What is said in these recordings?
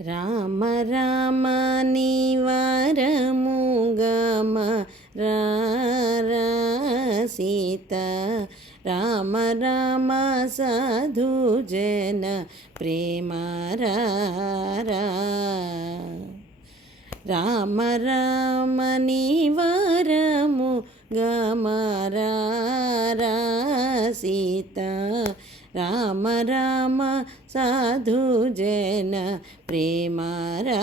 రామ రామ నివారము గమ రా సీత. రామ రామ సాధు జన ప్రేమ రామ రామ నివారము గమ రా సీత. రామ రామ సాధు జన ప్రేమారారా.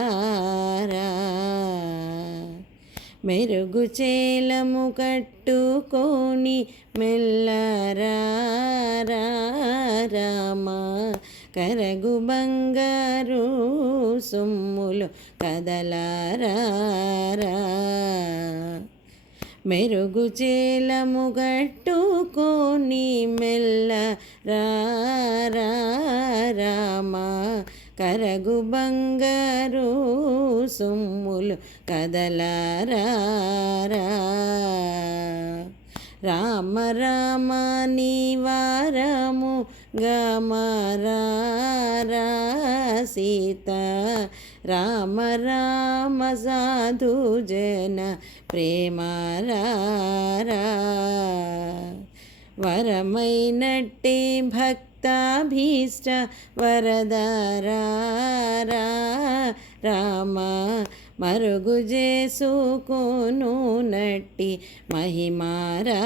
మెరుగు చేలము కట్టుకొని మెల్లరారామా కరగు బంగారు సొమ్ములు కదలారా మెరుగు చేలము గట్టుకొని మెల్ల రామా. కరగు బంగారు సొమ్ములు కదలారా రామ రామ నివారము గమరా సీత. రామ రామ సాధు జన ప్రేమారా వరమైనట్టి భక్తాభీష్ట వరదారా రామ మరుగు చేసుకోను నట్టి మహిమారా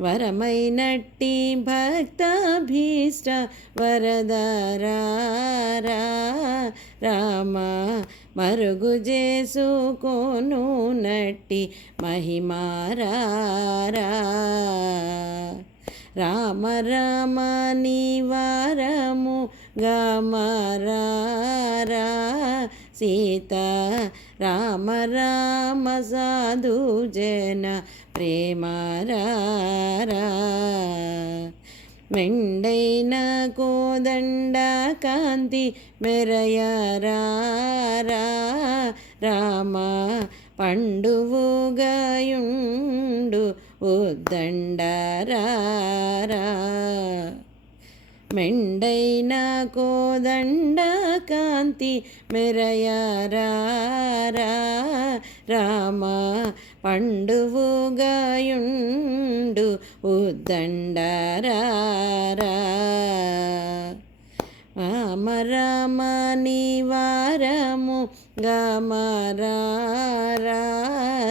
వరమైనట్టి భక్తాభీష్ట వరదరా రామ మరుగు చేసుకోను నట్టి మహిమారా రామ రామ నివారము గమరా సీత రామ రామ సాధు జన ప్రేమారా మెండైన కోదండ కాంతి మెరయారా రామ పండువుగాయుండు ఉద్దండరా మెండైన కోదండ కాంతి మెరయారా రామ పండువుగాయుండు ఉద్దండరా రామ రామ నివారము గమరా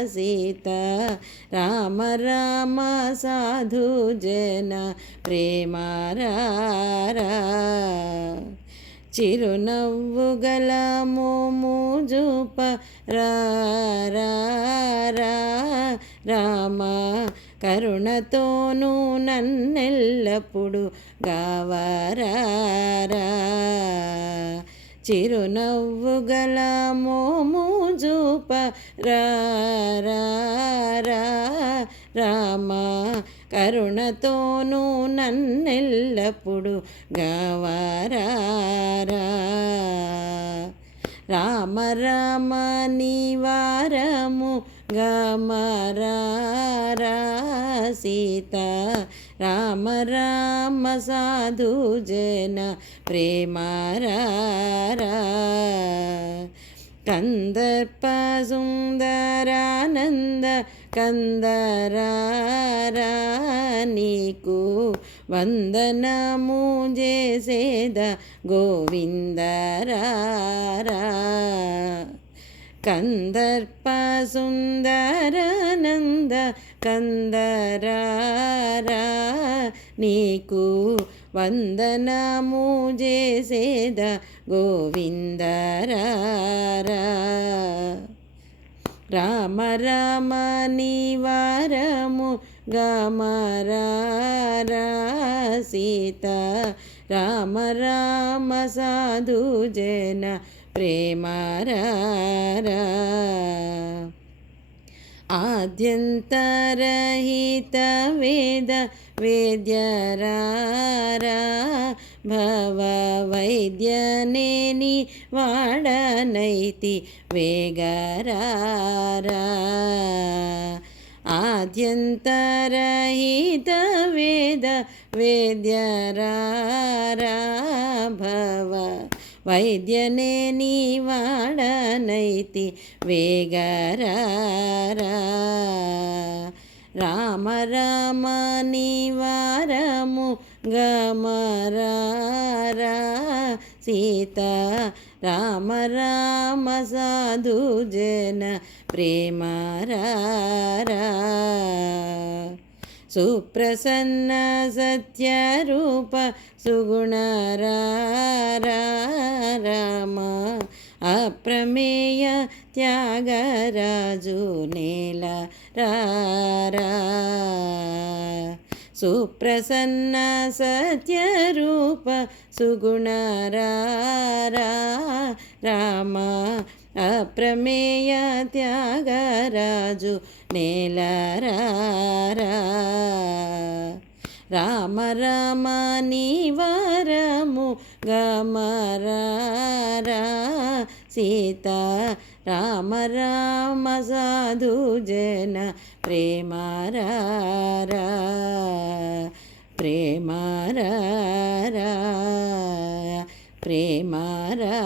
సీత. రామ రామ సాధు జన ప్రేమారా చిరునవ్వుగల మోము జూప. రామ కరుణతోనూ నన్నెల్లప్పుడు గావారా చిరునవ్వు గల మోము జూప. రామ కరుణతోనూ నన్నెల్లప్పుడు గవారారా. రామ రామ నివారము గమరా సీత. రామ రామ సాధు జన ప్రేమారా కందర్ప సుందరానంద కందరా నీకు వందనము చేసేద గోవిందరారా. కందర్ప సుందరానంద కందరారా నీకు వందనము చేసేద గోవిందరారా. రామ రామ నివారము గమరా సీత. రామ రామ సాధు జన ప్రేమారా ఆద్యంతరహిత వేద వేద్యరా భవ వైద్యనేని వాడనైతి వేగరారా. ఆద్యంతరహిత వేద వేద్యరారా. భవ వైద్యనేని వాడనైతి వేగరారా. రామ రామ నివారము గమరారా సీత రామ రామ సాధు జన ప్రేమరారా. సుప్రసన్న సత్యరూప సుగుణరామ అప్రమేయ త్యాగరాజు నేల రారా. సుప్రసన్న సత్యరూప సుగుణరారా రామ అప్రమేయ త్యాగరాజు నేలరారా రామ రామ నివారము గమరారా సీత రామ రామ సాధు జన ప్రేమరారా ప్రేమారా ప్రేమారా